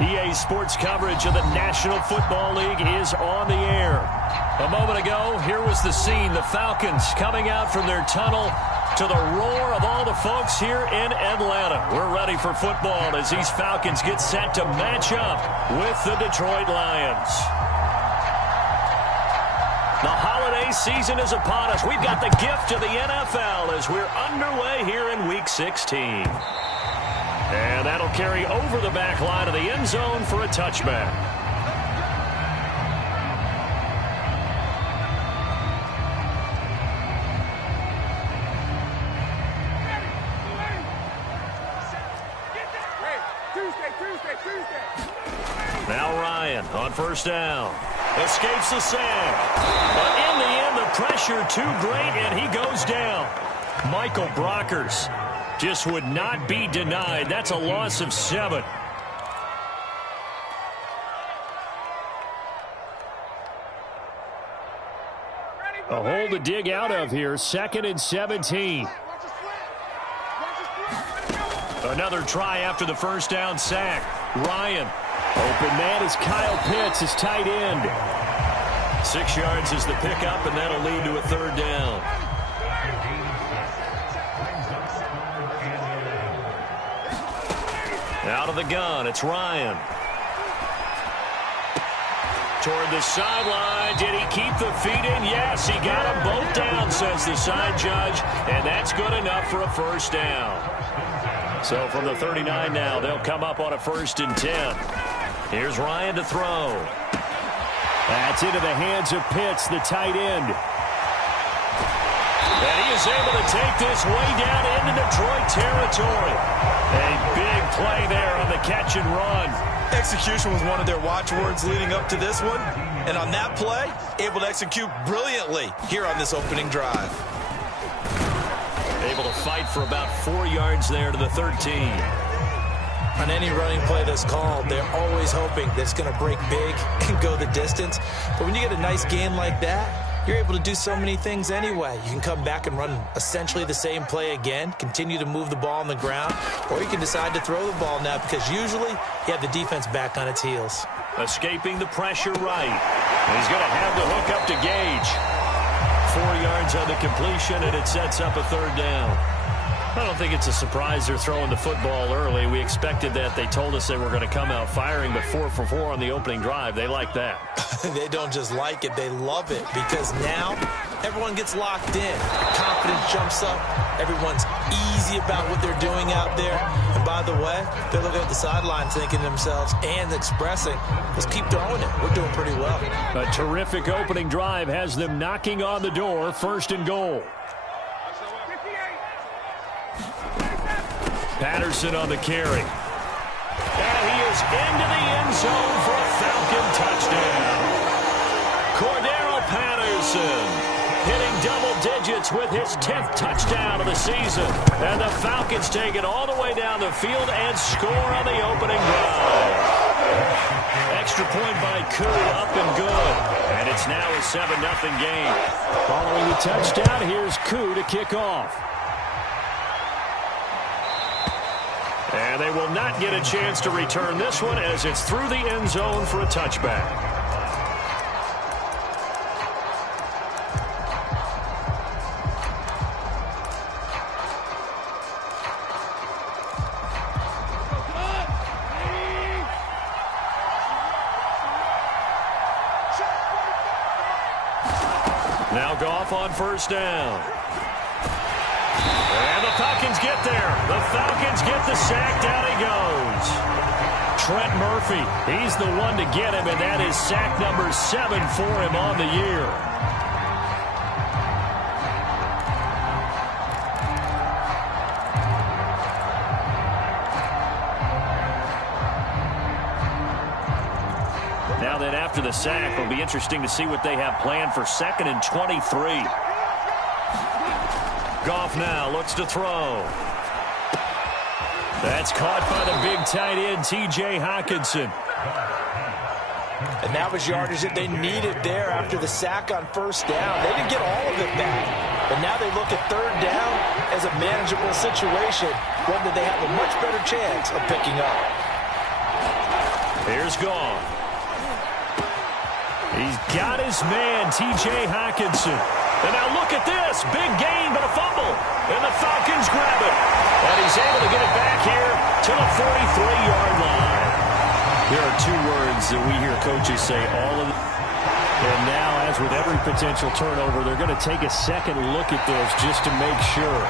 EA Sports coverage of the National Football League is on the air. A moment ago, here was the scene. The Falcons coming out from their tunnel to the roar of all the folks here in Atlanta. We're ready for football as these Falcons get set to match up with the Detroit Lions. The holiday season is upon us. We've got the gift of the NFL as we're underway here in Week 16. And that'll carry over the back line of the end zone for a touchback. Now Ryan on first down. Escapes the sack. But in the end, the pressure too great, and he goes down. Michael Brockers just would not be denied. That's a loss of 7. A hole to dig out of here. 2nd and 17. Another try after the first down sack. Ryan. Open man is Kyle Pitts, his tight end. 6 yards is the pickup, and that'll lead to a 3rd down. Out of the gun, it's Ryan. Toward the sideline. Did he keep the feet in? Yes, he got them both down, says the side judge, and that's good enough for a 1st down. So from the 39 now, they'll come up on a 1st and 10. Here's Ryan to throw. That's into the hands of Pitts, the tight end. And he is able to take this way down into Detroit territory. A big play there on the catch and run. Execution was one of their watchwords leading up to this one. And on that play, able to execute brilliantly here on this opening drive. Able to fight for about 4 yards there to the 13. On any running play that's called, they're always hoping that it's going to break big and go the distance. But when you get a nice game like that, you're able to do so many things anyway. You can come back and run essentially the same play again, continue to move the ball on the ground, or you can decide to throw the ball now because usually you have the defense back on its heels. Escaping the pressure right. And he's going to have the hook up to Gage. 4 yards on the completion, and it sets up a 3rd down. I don't think it's a surprise they're throwing the football early. We expected that. They told us they were going to come out firing, but 4 for 4 on the opening drive. They like that. They don't just like it, they love it, because now everyone gets locked in. Confidence jumps up. Everyone's easy about what they're doing out there. And by the way, they're looking at the sideline thinking to themselves and expressing, let's keep throwing it. We're doing pretty well. A terrific opening drive has them knocking on the door. 1st and goal. Patterson on the carry. And he is into the end zone for a Falcon touchdown. Cordero Patterson hitting double digits with his 10th touchdown of the season. And the Falcons take it all the way down the field and score on the opening drive. Extra point by Koo, up and good. And it's now a 7-0 game. Following the touchdown, here's Koo to kick off. And they will not get a chance to return this one as it's through the end zone for a touchback. Now Goff on 1st down. And the Falcons get there. The Falcons get the sack. Down he goes. Trent Murphy, he's the one to get him, and that is sack number 7 for him on the year. Now then, after the sack, it'll be interesting to see what they have planned for 2nd and 23. Goff now looks to throw. That's caught by the big tight end, T.J. Hockenson. And that was yardage that they needed there after the sack on 1st down. They didn't get all of it back. But now they look at 3rd down as a manageable situation, one that they have a much better chance of picking up. Here's Goff. He's got his man, T.J. Hockenson. And now look at this. Big gain, but a fumble. And the Falcons grab it. And he's able to get it back here to the 43-yard line. There are two words that we hear coaches say all of the... And now, as with every potential turnover, they're going to take a second look at this just to make sure.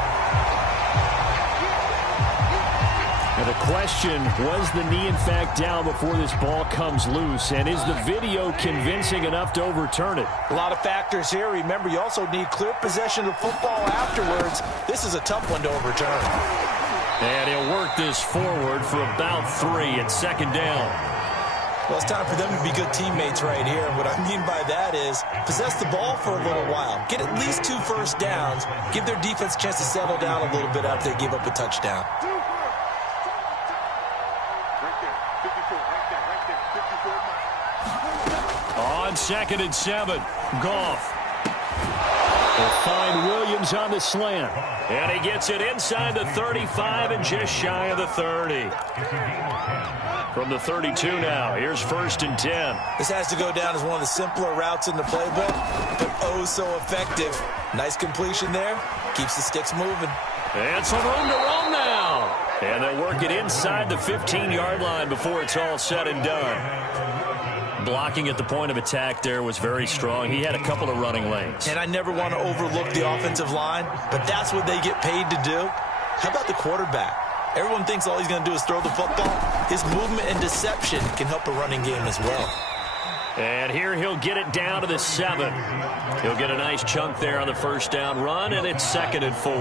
And the question, was the knee in fact down before this ball comes loose? And is the video convincing enough to overturn it? A lot of factors here. Remember, you also need clear possession of football afterwards. This is a tough one to overturn. And he'll work this forward for about 3 at second down. Well, it's time for them to be good teammates right here. And what I mean by that is possess the ball for a little while. Get at least 2 first downs. Give their defense a chance to settle down a little bit after they give up a touchdown. On 2nd and 7, Goff. They'll find Williams on the slant. And he gets it inside the 35 and just shy of the 30. From the 32 now, here's 1st and 10. This has to go down as one of the simpler routes in the playbook, but oh so effective. Nice completion there. Keeps the sticks moving. And some room to roam now. And they'll work it inside the 15-yard line before it's all said and done. Blocking at the point of attack there was very strong. He had a couple of running lanes. And I never want to overlook the offensive line, but that's what they get paid to do. How about the quarterback? Everyone thinks all he's going to do is throw the football. His movement and deception can help a running game as well. And here he'll get it down to the 7. He'll get a nice chunk there on the first down run, and it's 2nd and 4.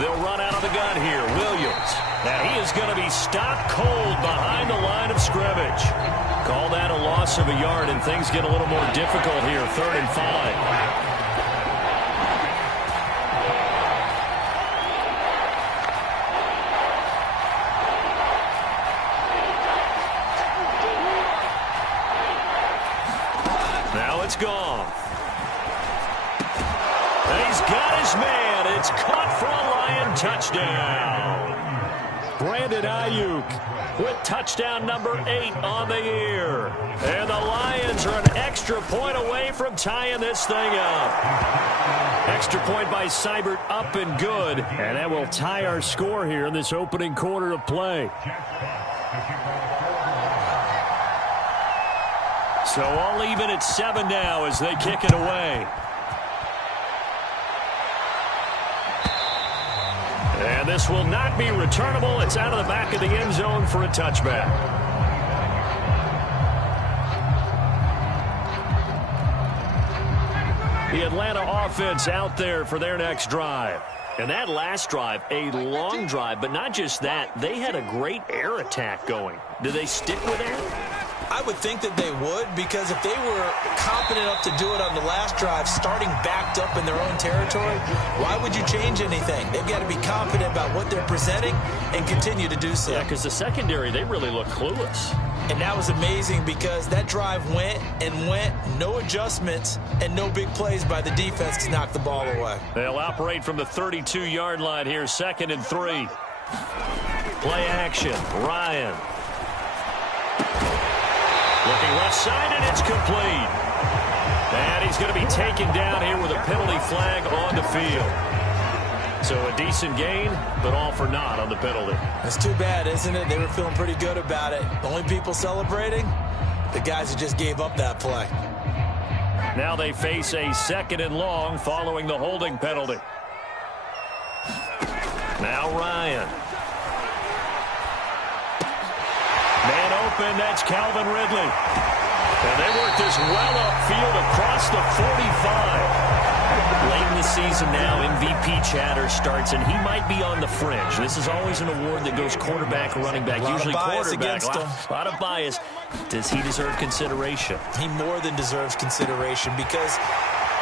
They'll run out of the gun here. Williams. Now he is going to be stopped cold behind the line of scrimmage. Call that a loss of a yard, and things get a little more difficult here. 3rd and 5. Now it's gone. And he's got his man. It's caught for a Lion touchdown. Brandon Ayuk with touchdown number 8 on the year. And the Lions are an extra point away from tying this thing up. Extra point by Seibert, up and good. And that will tie our score here in this opening quarter of play. So all even at 7 now as they kick it away. And this will not be returnable. It's out of the back of the end zone for a touchback. The Atlanta offense out there for their next drive. And that last drive, a long drive, but not just that. They had a great air attack going. Do they stick with that? I would think that they would, because if they were confident enough to do it on the last drive, starting backed up in their own territory, why would you change anything? They've got to be confident about what they're presenting and continue to do so. Yeah, because the secondary, they really look clueless. And that was amazing because that drive went and went, no adjustments, and no big plays by the defense to knock the ball away. They'll operate from the 32-yard line here, 2nd and 3. Play action, Ryan. Looking left side, and it's complete. And he's going to be taken down here with a penalty flag on the field. So a decent gain, but all for naught on the penalty. It's too bad, isn't it? They were feeling pretty good about it. The only people celebrating, the guys who just gave up that play. Now they face a 2nd and long following the holding penalty. Now Ryan. Man open, that's Calvin Ridley. And they work this well upfield across the 45. Late in the season now, MVP chatter starts, and he might be on the fringe. This is always an award that goes quarterback or running back, usually quarterback. A lot of bias. Does he deserve consideration? He more than deserves consideration because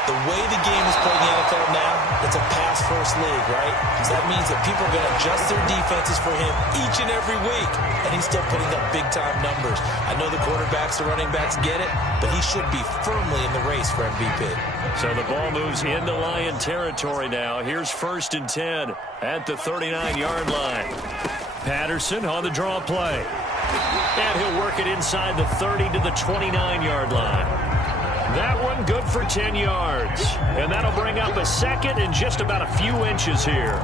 The way the game is played in the NFL now, it's a pass-first league, right? So that means that people are going to adjust their defenses for him each and every week, and he's still putting up big-time numbers. I know the quarterbacks, the running backs get it, but he should be firmly in the race for MVP. So the ball moves into Lion territory now. Here's 1st and 10 at the 39-yard line. Patterson on the draw play. And he'll work it inside the 30 to the 29-yard line. That one good for 10 yards. And that'll bring up a second and just about a few inches here.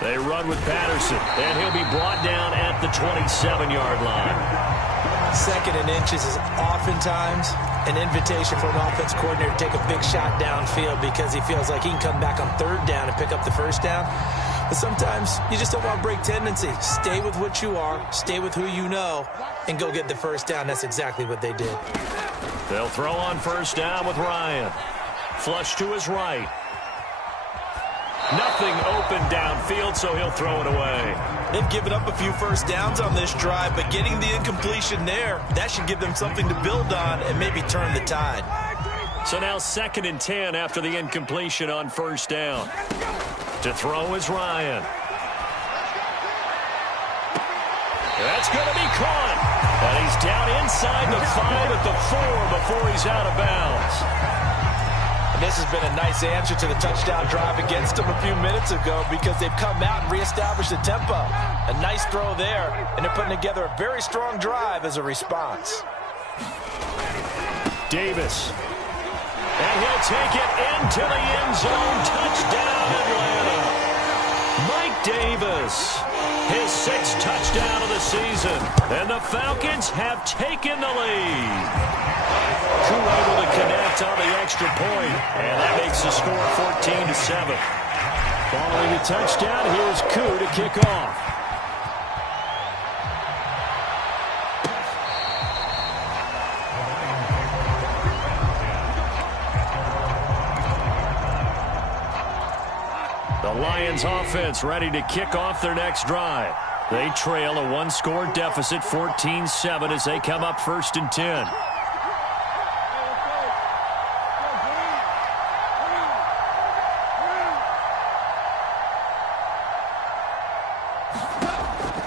They run with Patterson, and he'll be brought down at the 27-yard line. 2nd and inches is oftentimes an invitation for an offense coordinator to take a big shot downfield because he feels like he can come back on 3rd down and pick up the 1st down. But sometimes you just don't want to break tendency. Stay with what you are, stay with who you know, and go get the 1st down. That's exactly what they did. They'll throw on 1st down with Ryan. Flush to his right. Nothing open downfield, so he'll throw it away. They've given up a few 1st downs on this drive, but getting the incompletion there, that should give them something to build on and maybe turn the tide. So now 2nd and 10 after the incompletion on 1st down. To throw is Ryan. That's going to be caught. And he's down inside the 5 at the 4 before he's out of bounds. And this has been a nice answer to the touchdown drive against them a few minutes ago because they've come out and reestablished the tempo. A nice throw there, and they're putting together a very strong drive as a response. Davis. And he'll take it into the end zone. Touchdown, Atlanta. Mike Davis. His 6th touchdown of the season. And the Falcons have taken the lead. Koo able to connect on the extra point, and that makes the score 14-7. Following the touchdown, here's Koo to kick off. The Lions offense ready to kick off their next drive. They trail a 1-score deficit, 14-7, as they come up 1st and 10.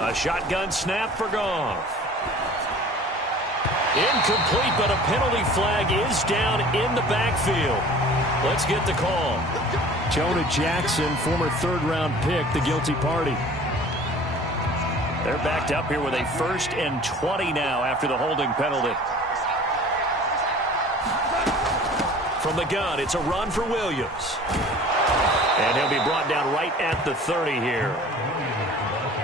A shotgun snap for Goff. Incomplete, but a penalty flag is down in the backfield. Let's get the call. Jonah Jackson, former 3rd-round pick, the guilty party. They're backed up here with a 1st and 20 now after the holding penalty. From the gun, it's a run for Williams. And he'll be brought down right at the 30 here.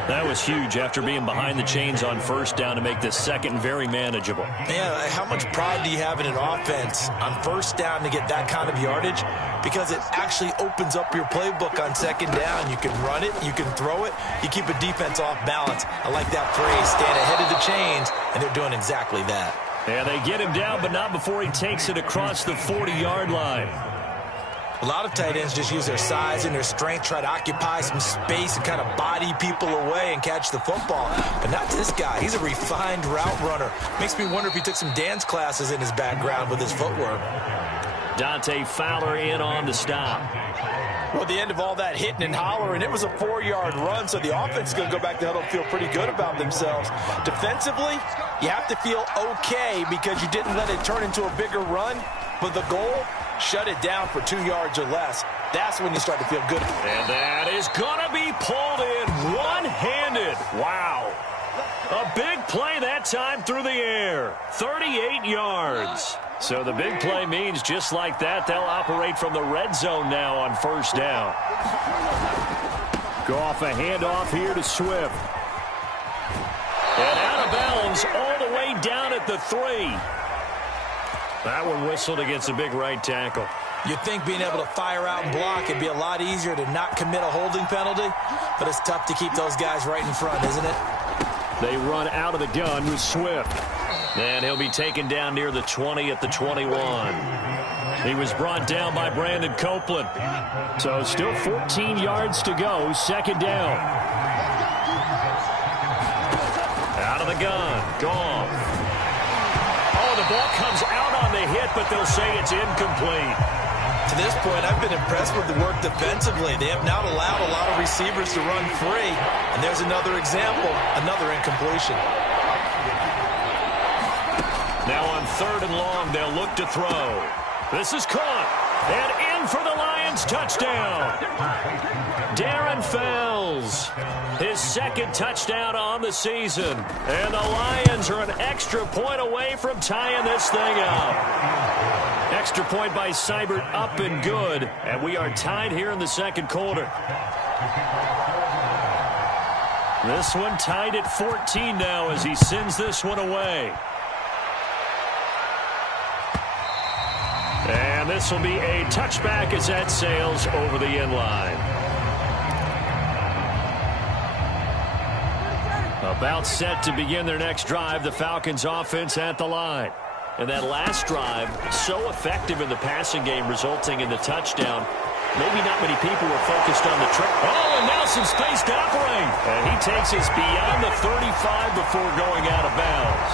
That was huge after being behind the chains on 1st down to make this 2nd very manageable. Yeah, how much pride do you have in an offense on 1st down to get that kind of yardage? Because it actually opens up your playbook on 2nd down. You can run it, you can throw it, you keep a defense off balance. I like that phrase, stand ahead of the chains, and they're doing exactly that. Yeah, they get him down, but not before he takes it across the 40-yard line. A lot of tight ends just use their size and their strength, try to occupy some space and kind of body people away and catch the football. But not this guy. He's a refined route runner. Makes me wonder if he took some dance classes in his background with his footwork. Dante Fowler in on the stop. Well, at the end of all that hitting and hollering, it was a 4-yard run, so the offense is going to go back to huddle and feel pretty good about themselves. Defensively, you have to feel okay because you didn't let it turn into a bigger run, but the goal, shut it down for 2 yards or less. That's when you start to feel good. And that is going to be pulled in one-handed. Wow. A big play that time through the air. 38 yards. So the big play means just like that, they'll operate from the red zone now on 1st down. Goff a handoff here to Swift. And out of bounds all the way down at the 3. That one whistled against a big right tackle. You'd think being able to fire out and block it'd be a lot easier to not commit a holding penalty, but it's tough to keep those guys right in front, isn't it? They run out of the gun with Swift. And he'll be taken down near the 20 at the 21. He was brought down by Brandon Copeland. So still 14 yards to go. Second down. Out of the gun. Goff. Oh, the ball comes out on the hit, but they'll say it's incomplete. To this point, I've been impressed with the work defensively. They have not allowed a lot of receivers to run free. And there's another example, another incompletion. Now on 3rd and long, they'll look to throw. This is caught. And in for the Lions touchdown. Darren Fells. His 2nd touchdown on the season. And the Lions are an extra point away from tying this thing up. Extra point by Seibert up and good. And we are tied here in the 2nd quarter. This one tied at 14 now as he sends this one away. And this will be a touchback as that sails over the end line. About set to begin their next drive, the Falcons offense at the line. And that last drive, so effective in the passing game, resulting in the touchdown. Maybe not many people were focused on the trick. Oh, and now some space to operate. And he takes us beyond the 35 before going out of bounds.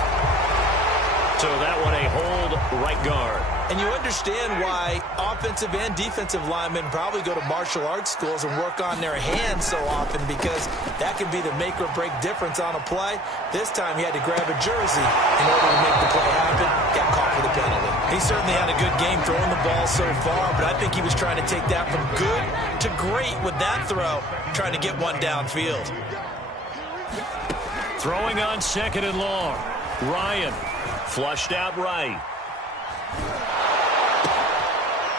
So that one a hold right guard. And you understand why offensive and defensive linemen probably go to martial arts schools and work on their hands so often, because that can be the make or break difference on a play. This time he had to grab a jersey in order to make the play happen. Got caught for the penalty. He certainly had a good game throwing the ball so far, but I think he was trying to take that from good to great with that throw, trying to get one downfield. Throwing on 2nd and long. Ryan flushed out right.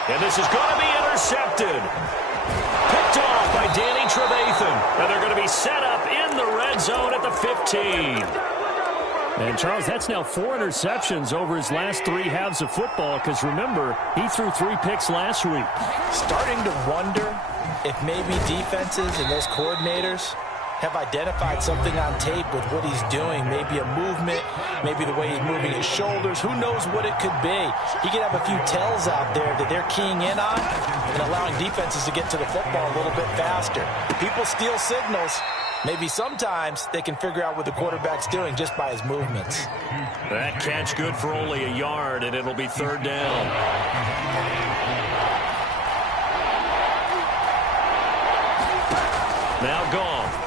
And this is going to be intercepted. Picked off by Danny Trevathan. And they're going to be set up in the red zone at the 15. And, Charles, that's now 4 interceptions over his last 3 halves of football, because, remember, he threw 3 picks last week. Starting to wonder if maybe defenses and those coordinators have identified something on tape with what he's doing. Maybe a movement, maybe the way he's moving his shoulders. Who knows what it could be? He could have a few tells out there that they're keying in on and allowing defenses to get to the football a little bit faster. People steal signals. Maybe sometimes they can figure out what the quarterback's doing just by his movements. That catch good for only a yard, and it'll be 3rd down. Now Goff.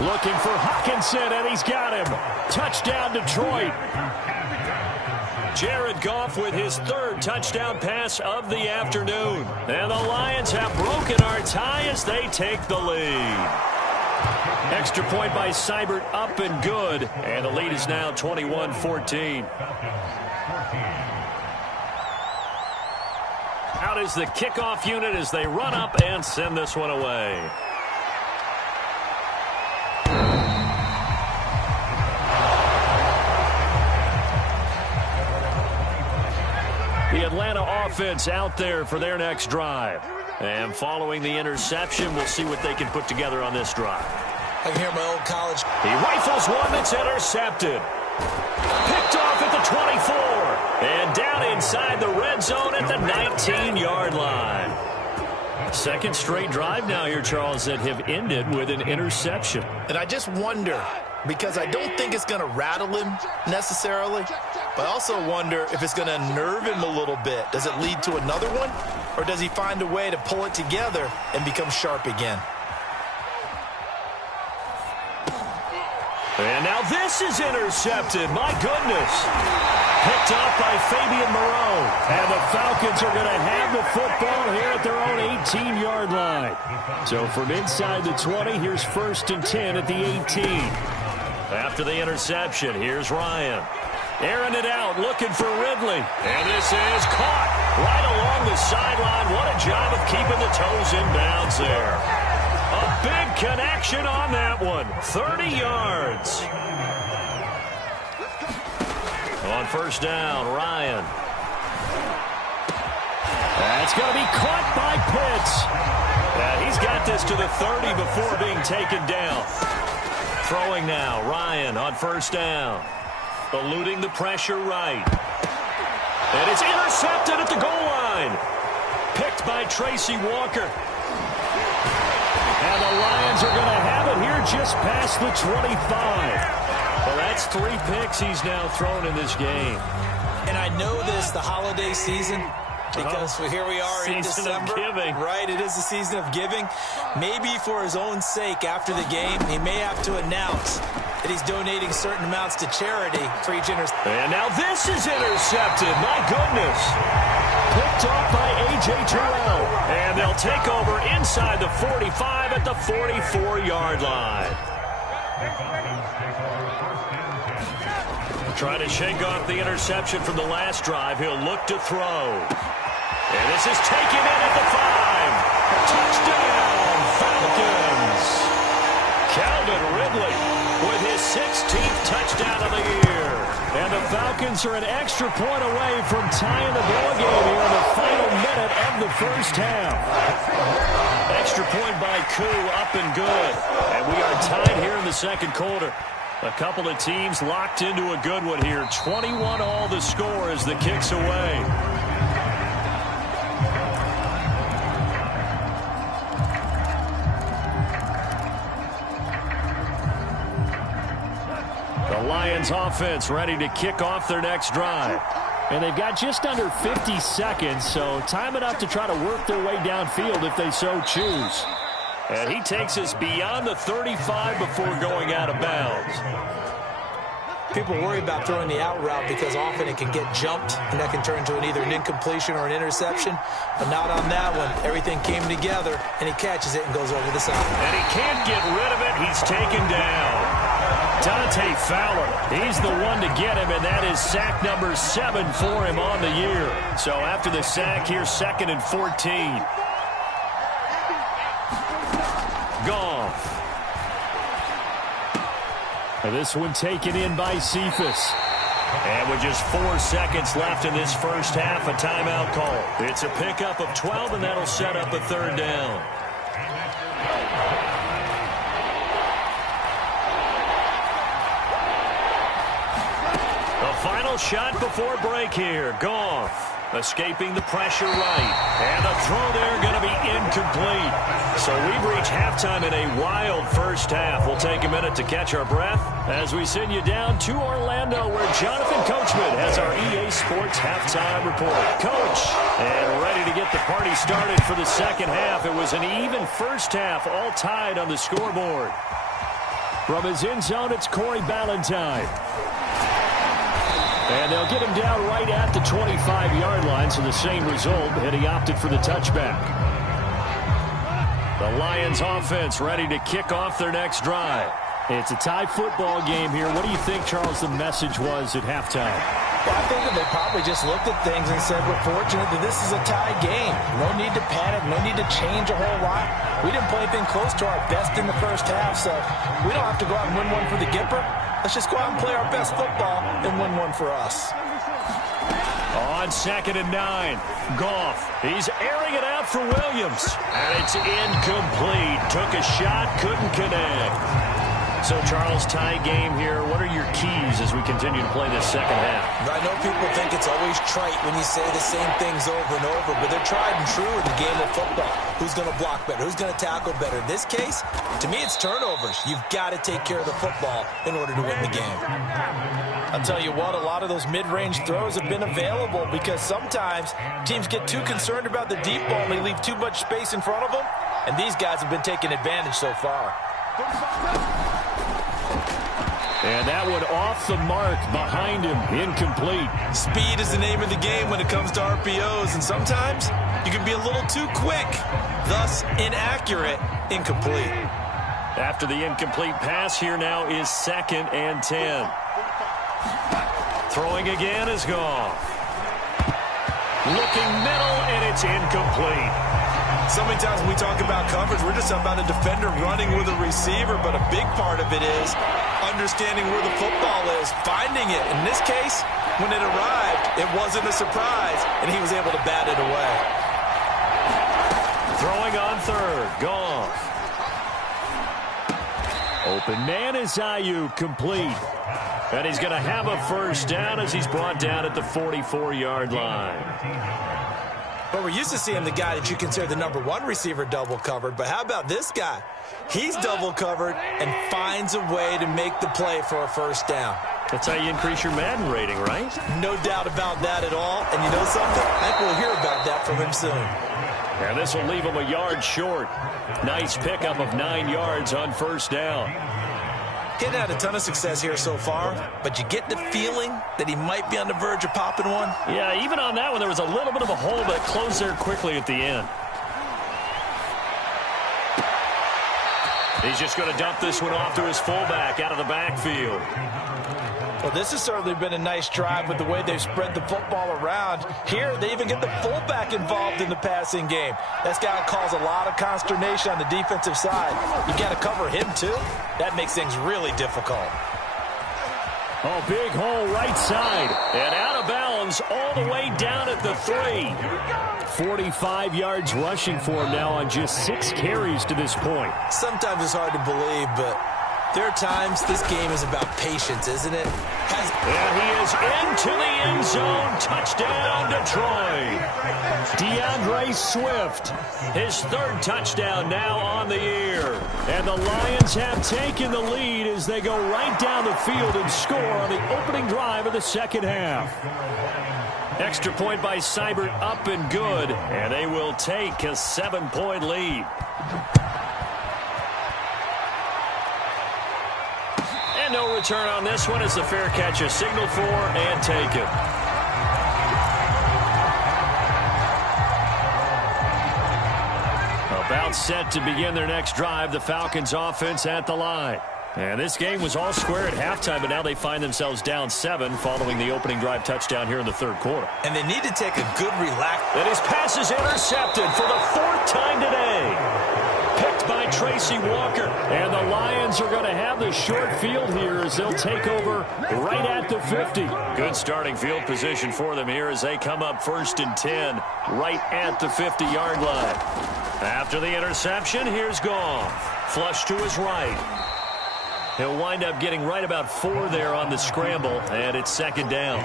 Looking for Hockenson, and he's got him. Touchdown, Detroit. Jared Goff with his 3rd touchdown pass of the afternoon. And the Lions have broken our tie as they take the lead. Extra point by Seibert up and good. And the lead is now 21-14. Out is the kickoff unit as they run up and send this one away. The Atlanta offense out there for their next drive. And following the interception, we'll see what they can put together on this drive. I can hear my old college. He rifles one that's intercepted. Picked off at the 24. And down inside the red zone at the 19-yard line. 2nd straight drive now here, Charles, that have ended with an interception. And I just wonder, because I don't think it's going to rattle him necessarily, but I also wonder if it's going to unnerve him a little bit. Does it lead to another one, or does he find a way to pull it together and become sharp again? And now this is intercepted. My goodness. Picked off by Fabian Moreau. And the Falcons are going to have the football here at their own 18-yard line. So from inside the 20, here's 1st and 10 at the 18. After the interception, here's Ryan. Airing it out, looking for Ridley. And this is caught right along the sideline. What a job of keeping the toes in bounds there. A big connection on that one. 30 yards. On 1st down, Ryan. That's going to be caught by Pitts. He's got this to the 30 before being taken down. Throwing now, Ryan on 1st down. Eluding the pressure right. And it's intercepted at the goal line. Picked by Tracy Walker. And the Lions are going to have it here just past the 25. Well, that's 3 picks he's now thrown in this game. And I know this, the holiday season, because here we are in December. Right, it is the season of giving. Maybe for his own sake after the game, he may have to announce that he's donating certain amounts to charity for each interception. And now this is intercepted. My goodness. Picked off by A.J. Terrell. And they'll take over inside the 45 at the 44-yard line. Trying to shake off the interception from the last drive. He'll look to throw. And this is taken in at the 5. Touchdown, Falcons. Calvin Ridley with his 16th touchdown of the year. And the Falcons are an extra point away from tying the ball game here in the final minute of the first half. Extra point by Koo, up and good. And we are tied here in the second quarter. A couple of teams locked into a good one here. 21 all the score as the kick's away. The Lions offense ready to kick off their next drive. And they've got just under 50 seconds, so time enough to try to work their way downfield if they so choose. And he takes us beyond the 35 before going out of bounds. People worry about throwing the out route because often it can get jumped, and that can turn into either an incompletion or an interception. But not on that one. Everything came together, and he catches it and goes over the side. And he can't get rid of it. He's taken down. Dante Fowler, he's the one to get him, and that is sack number 7 for him on the year. So after the sack, here's 2nd and 14. Goff. And this one taken in by Cephas. And with just 4 seconds left in this first half, a timeout call. It's a pickup of 12, and that'll set up a 3rd down. The final shot before break here. Goff. Escaping the pressure right. And the throw there going to be incomplete. So we've reached halftime in a wild first half. We'll take a minute to catch our breath as we send you down to Orlando, where Jonathan Coachman has our EA Sports halftime report. Coach, and ready to get the party started for the second half. It was an even first half, all tied on the scoreboard. From his end zone, it's Corey Ballantyne. And they'll get him down right at the 25-yard line, so the same result, and he opted for the touchback. The Lions offense ready to kick off their next drive. It's a tie football game here. What do you think, Charles, the message was at halftime? Well, I think that they probably just looked at things and said, we're fortunate that this is a tie game. No need to panic, no need to change a whole lot. We didn't play anything close to our best in the first half, so we don't have to go out and win one for the Gipper. Let's just go out and play our best football and win one for us. On 2nd and 9, Goff. He's airing it out for Williams. And it's incomplete. Took a shot, couldn't connect. So, Charles, tie game here. What are your keys as we continue to play this second half? I know people think it's always trite when you say the same things over and over, but they're tried and true in the game of football. Who's going to block better? Who's going to tackle better? In this case, to me, it's turnovers. You've got to take care of the football in order to win the game. I'll tell you what, a lot of those mid-range throws have been available because sometimes teams get too concerned about the deep ball and they leave too much space in front of them, and these guys have been taking advantage so far. And that one off the mark behind him, incomplete. Speed is the name of the game when it comes to RPOs, and sometimes you can be a little too quick, thus inaccurate, incomplete. After the incomplete pass, here now is 2nd and 10. Throwing again is Goff. Looking middle, and it's incomplete. So many times when we talk about coverage, we're just about a defender running with a receiver, but a big part of it is understanding where the football is, finding it. In this case, when it arrived, it wasn't a surprise, and he was able to bat it away. Throwing on 3rd, Goff. Open man is Ayuk, complete. And he's going to have a first down as he's brought down at the 44-yard line. But we're used to seeing the guy that you consider the number one receiver double covered. But how about this guy? He's double covered and finds a way to make the play for a first down. That's how you increase your Madden rating, right? No doubt about that at all. And you know something? I think we'll hear about that from him soon. And this will leave him a yard short. Nice pickup of 9 yards on first down. Getting had a ton of success here so far, but you get the feeling that he might be on the verge of popping one. Yeah, even on that one, there was a little bit of a hole, but it closed there quickly at the end. He's just going to dump this one off to his fullback out of the backfield. Well, this has certainly been a nice drive with the way they've spread the football around. Here, they even get the fullback involved in the passing game. That's got to cause a lot of consternation on the defensive side. You got to cover him, too. That makes things really difficult. Oh, big hole right side. And out of bounds all the way down at the 3. 45 yards rushing for him now on just 6 carries to this point. Sometimes it's hard to believe, but there are times this game is about patience, isn't it? And he is into the end zone. Touchdown, Detroit. DeAndre Swift, his 3rd touchdown now on the year. And the Lions have taken the lead as they go right down the field and score on the opening drive of the second half. Extra point by Seibert up and good, and they will take a 7-point lead. And no return on this one as the fair catch is signaled for and taken. About set to begin their next drive, the Falcons offense at the line. And this game was all square at halftime, but now they find themselves down 7 following the opening drive touchdown here in the 3rd quarter. And they need to take a good relax. And his pass is intercepted for the 4th time today. Picked by Tracy Walker. And the Lions are going to have the short field here as they'll take over right at the 50. Good starting field position for them here as they come up 1st and 10 right at the 50-yard line. After the interception, here's Goff. Flush to his right. He'll wind up getting right about 4 there on the scramble, and it's 2nd down.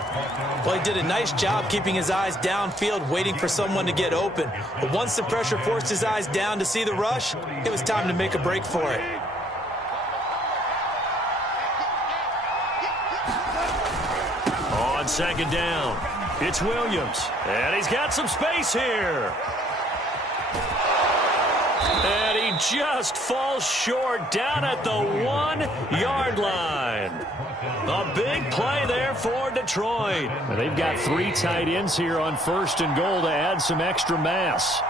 Well, he did a nice job keeping his eyes downfield, waiting for someone to get open. But once the pressure forced his eyes down to see the rush, it was time to make a break for it. On 2nd down, it's Williams, and he's got some space here. And he just falls short down at the 1-yard line. A big play there for Detroit. And they've got 3 tight ends here on 1st and goal to add some extra mass.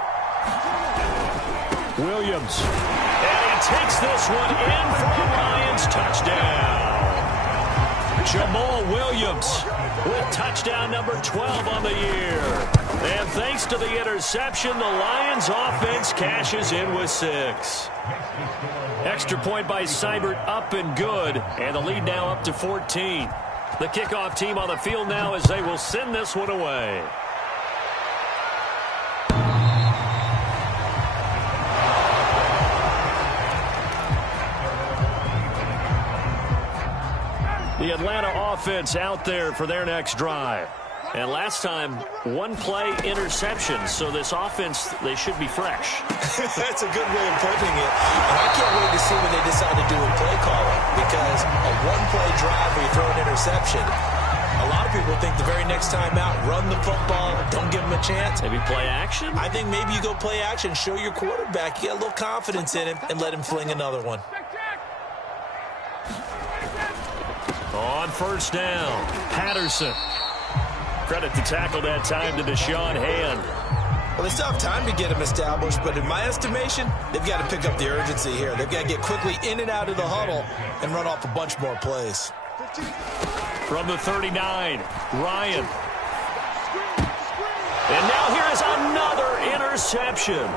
Williams. And he takes this one in for a Lions touchdown. Jamal Williams with touchdown number 12 on the year. And thanks to the interception, the Lions offense cashes in with 6. Extra point by Seibert up and good. And the lead now up to 14. The kickoff team on the field now as they will send this one away. The Atlanta offense out there for their next drive. And last time, 1-play interception. So this offense, they should be fresh. That's a good way of putting it. And I can't wait to see what they decide to do with play calling. Because a 1-play drive where you throw an interception, a lot of people think the very next time out, run the football, don't give them a chance. Maybe play action? I think maybe you go play action, show your quarterback, you get a little confidence in him, and let him fling another one. On 1st down, Patterson. Credit the tackle that time to Deshaun Hand. Well, they still have time to get him established, but in my estimation, they've got to pick up the urgency here. They've got to get quickly in and out of the huddle and run off a bunch more plays. From the 39, Ryan. And now here is another interception.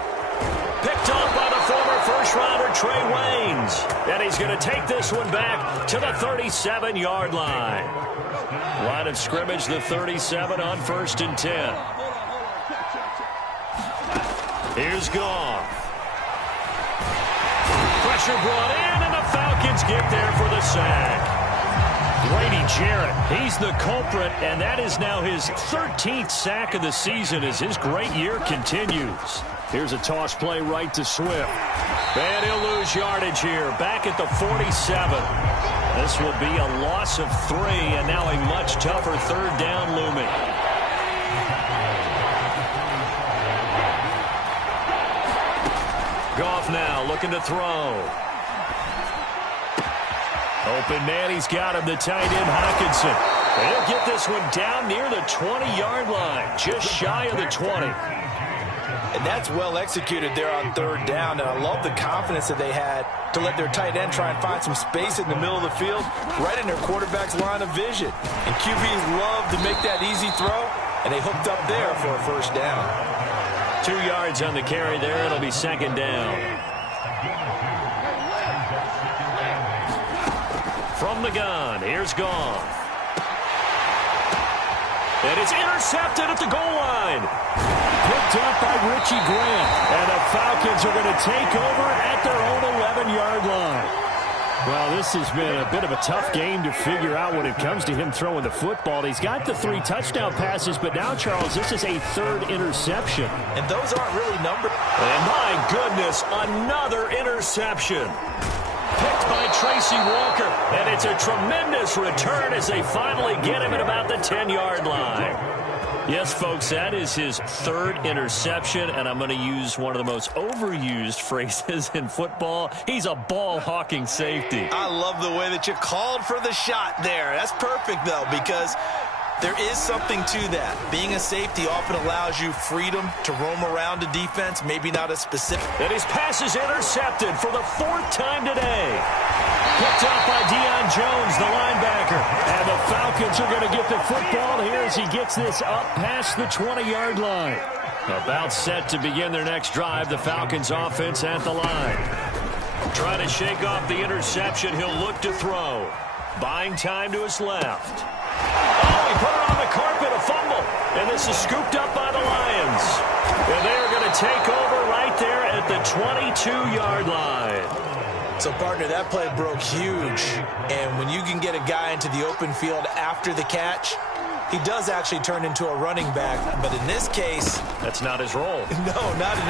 Picked off by the former first-rounder Trey Waynes. And he's going to take this one back to the 37-yard line. Line of scrimmage, the 37 on 1st and 10. Here's Goff. Pressure brought in, and the Falcons Falcons get there for the sack. Grady Jarrett, he's the culprit, and that is now his 13th sack of the season as his great year continues. Here's a toss play right to Swift. And he'll lose yardage here, back at the 47. This will be a loss of 3, and now a much tougher third down looming. Goff now looking to throw. Open man, he's got him, the tight end Hockenson. He'll get this one down near the 20-yard line, just shy of the 20. And that's well executed there on third down. And I love the confidence that they had to let their tight end try and find some space in the middle of the field, right in their quarterback's line of vision. And QBs love to make that easy throw, and they hooked up there for a first down. 2 yards on the carry there. It'll be second down. From the gun, here's Goff. And it's intercepted at the goal line. Picked up by Richie Grant. And the Falcons are going to take over at their own 11-yard line. Well, this has been a bit of a tough game to figure out when it comes to him throwing the football. He's got the 3 touchdown passes, but now, Charles, this is a 3rd interception. And those aren't really numbered. And my goodness, another interception. Picked by Tracy Walker, and it's a tremendous return as they finally get him at about the 10-yard line. Yes, folks, that is his 3rd interception, and I'm going to use one of the most overused phrases in football. He's a ball-hawking safety. I love the way that you called for the shot there. That's perfect, though, because there is something to that. Being a safety often allows you freedom to roam around a defense, maybe not as specific. And his pass is intercepted for the 4th time today. Picked up by Deion Jones, the linebacker. And the Falcons are going to get the football here as he gets this up past the 20-yard line. About set to begin their next drive, the Falcons offense at the line. Trying to shake off the interception, he'll look to throw. Buying time to his left. Oh, he put it on the carpet, a fumble. And this is scooped up by the Lions. And they're going to take over right there at the 22-yard line. So, partner, that play broke huge. And when you can get a guy into the open field after the catch, he does actually turn into a running back. But in this case, that's not his role. No, not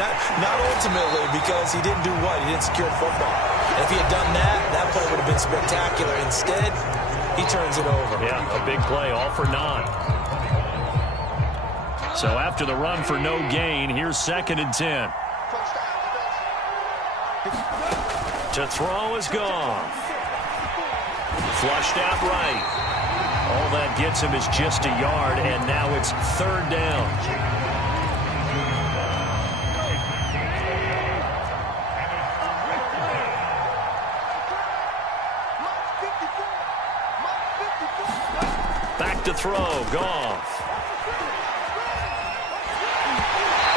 ultimately, because he didn't do what? He didn't secure the football. And if he had done that, that play would have been spectacular. Instead, he turns it over. Yeah, a big play, all for naught. So after the run for no gain, here's 2nd and 10. To throw is Goff. Flushed out right. All that gets him is just a yard, and now it's 3rd down. Back to throw, Goff.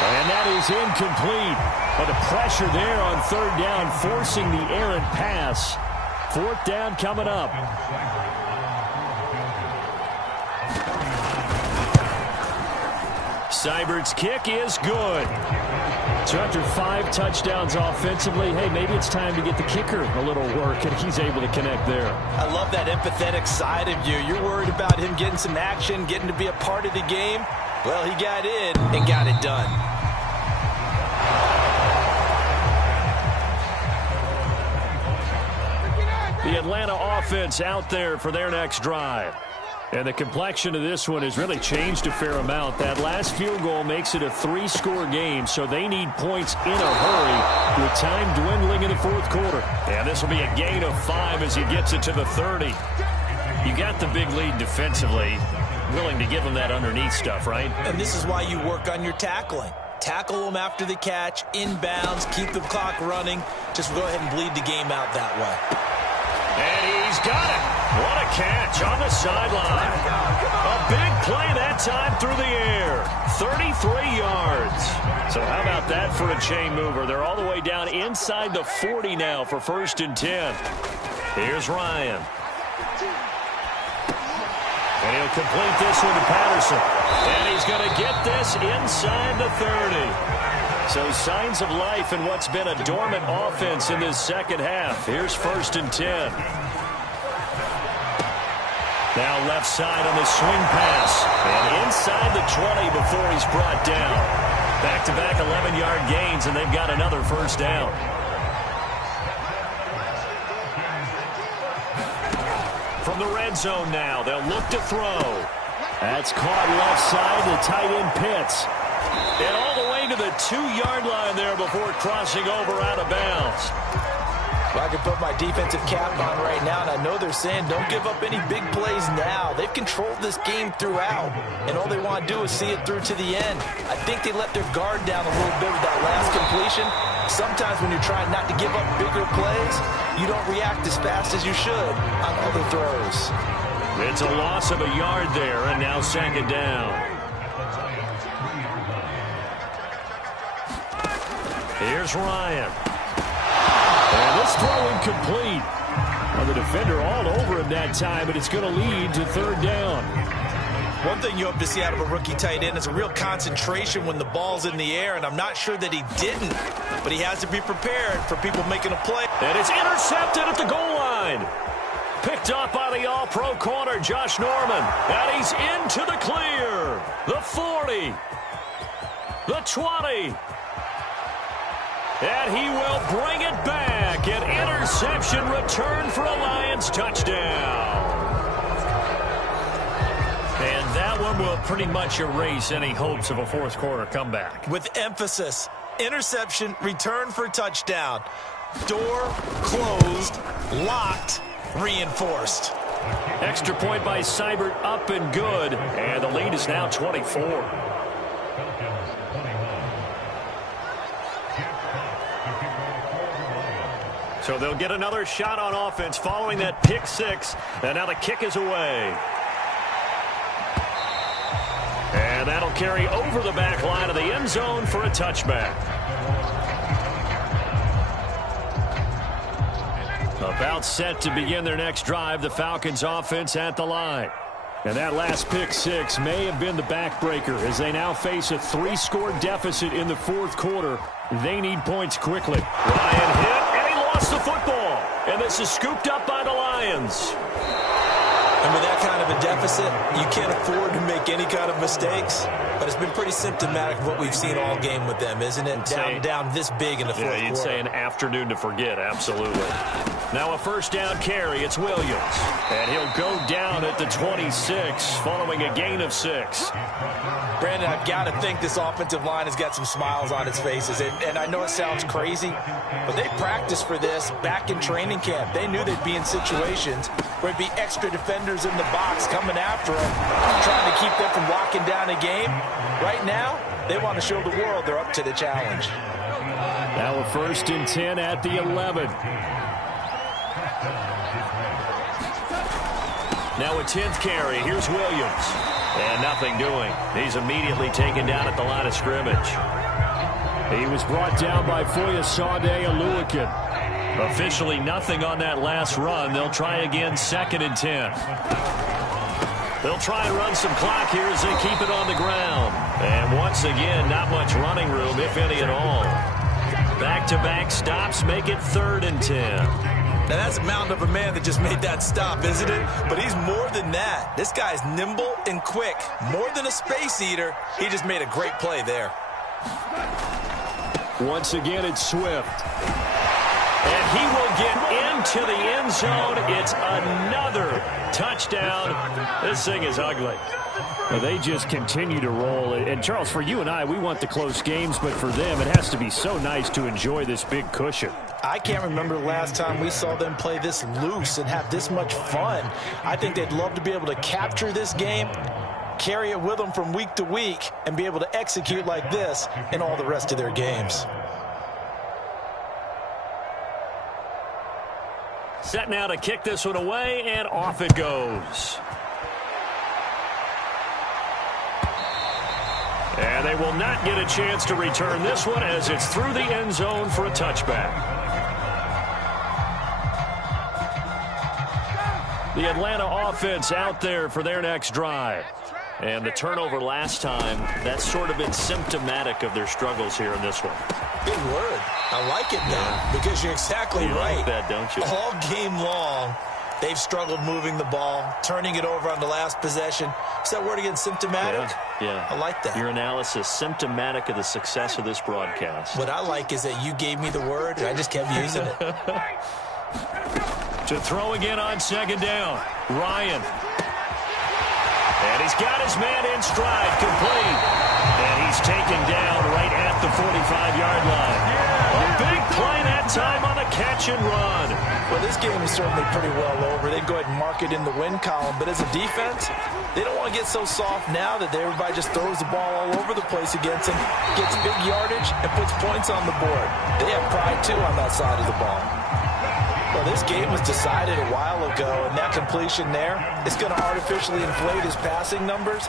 And that is incomplete. But the pressure there on 3rd down, forcing the errant pass. 4th down coming up. Seibert's kick is good. So after 5 touchdowns offensively, hey, maybe it's time to get the kicker a little work, and he's able to connect there. I love that empathetic side of you. You're worried about him getting some action, getting to be a part of the game. Well, he got in and got it done. The Atlanta offense out there for their next drive. And the complexion of this one has really changed a fair amount. That last field goal makes it a 3-score game, so they need points in a hurry with time dwindling in the 4th quarter. And this will be a gain of 5 as he gets it to the 30. You got the big lead defensively. Willing to give him that underneath stuff, right? And this is why you work on your tackling. Tackle them after the catch, inbounds, keep the clock running. Just go ahead and bleed the game out that way. And he's got it. What a catch on the sideline. A big play that time through the air. 33 yards. So how about that for a chain mover? They're all the way down inside the 40 now for 1st and 10. Here's Ryan. And he'll complete this one to Patterson. And he's going to get this inside the 30. So signs of life in what's been a dormant offense in this second half. Here's 1st and 10. Now left side on the swing pass. And inside the 20 before he's brought down. Back-to-back 11-yard gains, and they've got another first down. From the red zone now, they'll look to throw. That's caught left side, the tight end Pitts. And all the way to the 2-yard line there before crossing over out of bounds. Well, I can put my defensive cap on right now, and I know they're saying don't give up any big plays now. They've controlled this game throughout, and all they want to do is see it through to the end. I think they let their guard down a little bit with that last completion. Sometimes when you're trying not to give up bigger plays, you don't react as fast as you should on other throws. It's a loss of a yard there, and now 2nd down. Here's Ryan. And this throw incomplete. Well, the defender all over him that time, but it's going to lead to 3rd down. One thing you hope to see out of a rookie tight end is a real concentration when the ball's in the air, and I'm not sure that he didn't, but he has to be prepared for people making a play. And it's intercepted at the goal line. Picked up by the all-pro corner, Josh Norman. And he's into the clear. The 40. The 20. And he will bring it back. An interception return for a Lions touchdown. And that one will pretty much erase any hopes of a fourth quarter comeback. With emphasis, interception, return for touchdown. Door closed, locked, reinforced. Extra point by Seibert, up and good. And the lead is now 24. So they'll get another shot on offense following that pick 6. And now the kick is away. And that'll carry over the back line of the end zone for a touchback. About set to begin their next drive, the Falcons offense at the line. And that last pick 6 may have been the backbreaker as they now face a 3-score deficit in the fourth quarter. They need points quickly. Ryan hit, and he lost the football. And this is scooped up by the Lions. And with that kind of a deficit, you can't afford to make any kind of mistakes. But it's been pretty symptomatic of what we've seen all game with them, isn't it? Down this big in the fourth quarter. Yeah, you'd say an afternoon to forget, absolutely. Now a first down carry, it's Williams. And he'll go down at the 26 following a gain of 6. Brandon, I've got to think this offensive line has got some smiles on its faces. And I know it sounds crazy, but they practiced for this back in training camp. They knew they'd be in situations where it'd be extra defenders in the box coming after them, trying to keep them from locking down a game. Right now, they want to show the world they're up to the challenge. Now a 1st and 10 at the 11. Now a 10th carry. Here's Williams. And nothing doing. He's immediately taken down at the line of scrimmage. He was brought down by Foyesade Oluwakin. Officially nothing on that last run. They'll try again 2nd and 10. They'll try and run some clock here as they keep it on the ground. And once again, not much running room, if any at all. Back-to-back stops make it 3rd and 10. Now, that's a mountain of a man that just made that stop, isn't it? But he's more than that. This guy's nimble and quick. More than a space eater, he just made a great play there. Once again, it's Swift. And he will get into the end zone. It's another touchdown. This thing is ugly. Well, they just continue to roll. And, Charles, for you and I, we want the close games, but for them, it has to be so nice to enjoy this big cushion. I can't remember the last time we saw them play this loose and have this much fun. I think they'd love to be able to capture this game, carry it with them from week to week, and be able to execute like this in all the rest of their games. Set now to kick this one away, and off it goes. And they will not get a chance to return this one as it's through the end zone for a touchback. The Atlanta offense out there for their next drive. And the turnover last time, that's sort of been symptomatic of their struggles here in this one. Good word. I like it now because you're exactly right. You like that, don't you? All game long, they've struggled moving the ball, turning it over on the last possession. Is that word again, symptomatic? Yeah. I like that. Your analysis, symptomatic of the success of this broadcast. What I like is that you gave me the word, and I just kept using it. To throw again on second down, Ryan. And he's got his man in stride, complete. And he's taken down right at the 45-yard line. A big play that time on a catch and run. Well, this game is certainly pretty well over. They'd go ahead and mark it in the win column. But as a defense, they don't want to get so soft now that everybody just throws the ball all over the place against them, gets big yardage, and puts points on the board. They have pride, too, on that side of the ball. Well, this game was decided a while ago, and that completion there is going to artificially inflate his passing numbers.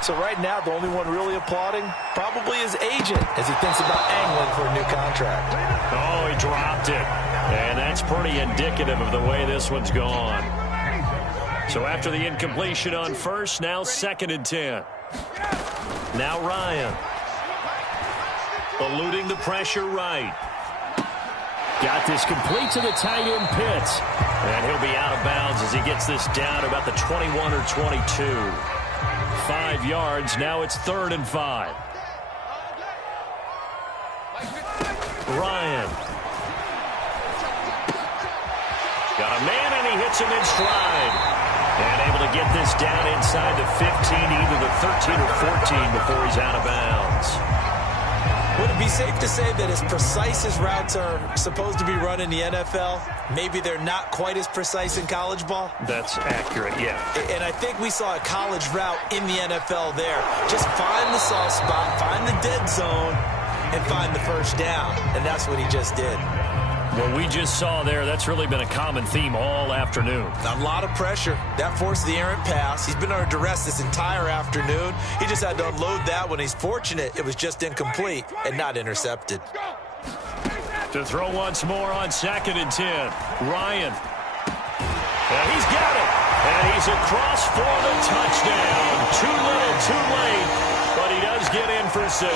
So right now, the only one really applauding probably his agent as he thinks about angling for a new contract. Oh, he dropped it. And that's pretty indicative of the way this one's gone. So after the incompletion on first, now 2nd and 10. Now Ryan. Eluding the pressure right. Got this complete to the tight end Pitts. And he'll be out of bounds as he gets this down about the 21 or 22. 5 yards. Now it's 3rd and 5. Ryan. Got a man, and he hits him in stride. And able to get this down inside the 15, either the 13 or 14 before he's out of bounds. Would it be safe to say that as precise as routes are supposed to be run in the NFL, maybe they're not quite as precise in college ball? That's accurate, yeah. And I think we saw a college route in the NFL there. Just find the soft spot, find the dead zone, and find the first down. And that's what he just did. What we just saw there, that's really been a common theme all afternoon. A lot of pressure. That forced the errant pass. He's been under duress this entire afternoon. He just had to unload that one. He's fortunate it was just incomplete and not intercepted. To throw once more on 2nd and 10. Ryan. And he's got it. And he's across for the touchdown. Too little, too late. But he does get in for 6.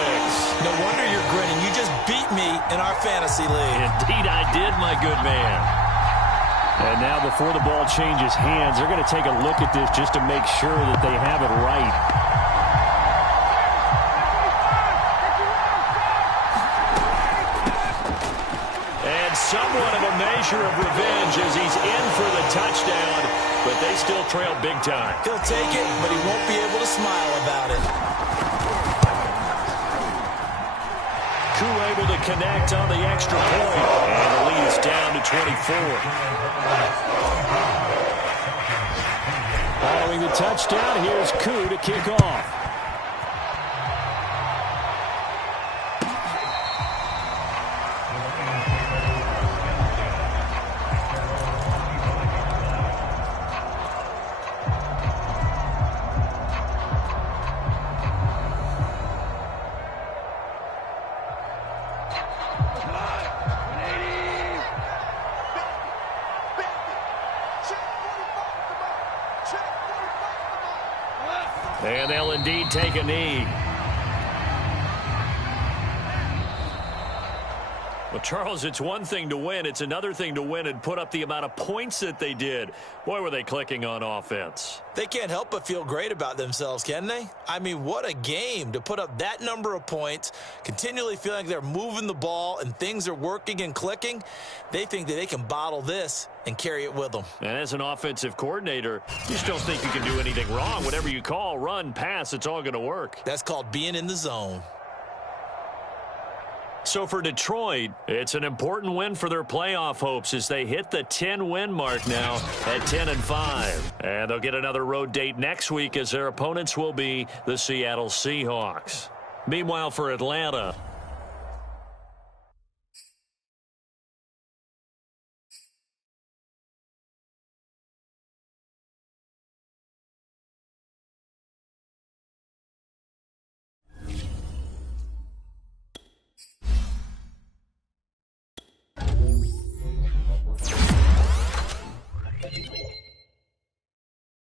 No wonder you're grinning. You just beat me in our fantasy league. Indeed I did, my good man. And now before the ball changes hands, they're going to take a look at this just to make sure that they have it right. And somewhat of a measure of revenge as he's in for the touchdown, but they still trail big time. He'll take it, but he won't be able to smile about it. Able to connect on the extra point, and the lead is down to 24. Following the touchdown, here's Koo to kick off. And they'll indeed take a knee. Well, Charles, it's one thing to win. It's another thing to win and put up the amount of points that they did. Boy, were they clicking on offense. They can't help but feel great about themselves, can they? I mean, what a game to put up that number of points, continually feeling like they're moving the ball and things are working and clicking. They think that they can bottle this and carry it with them. And as an offensive coordinator, you just don't think you can do anything wrong. Whatever you call, run, pass, it's all going to work. That's called being in the zone. So for Detroit, it's an important win for their playoff hopes as they hit the 10-win mark now at 10-5. And they'll get another road date next week as their opponents will be the Seattle Seahawks. Meanwhile, for Atlanta,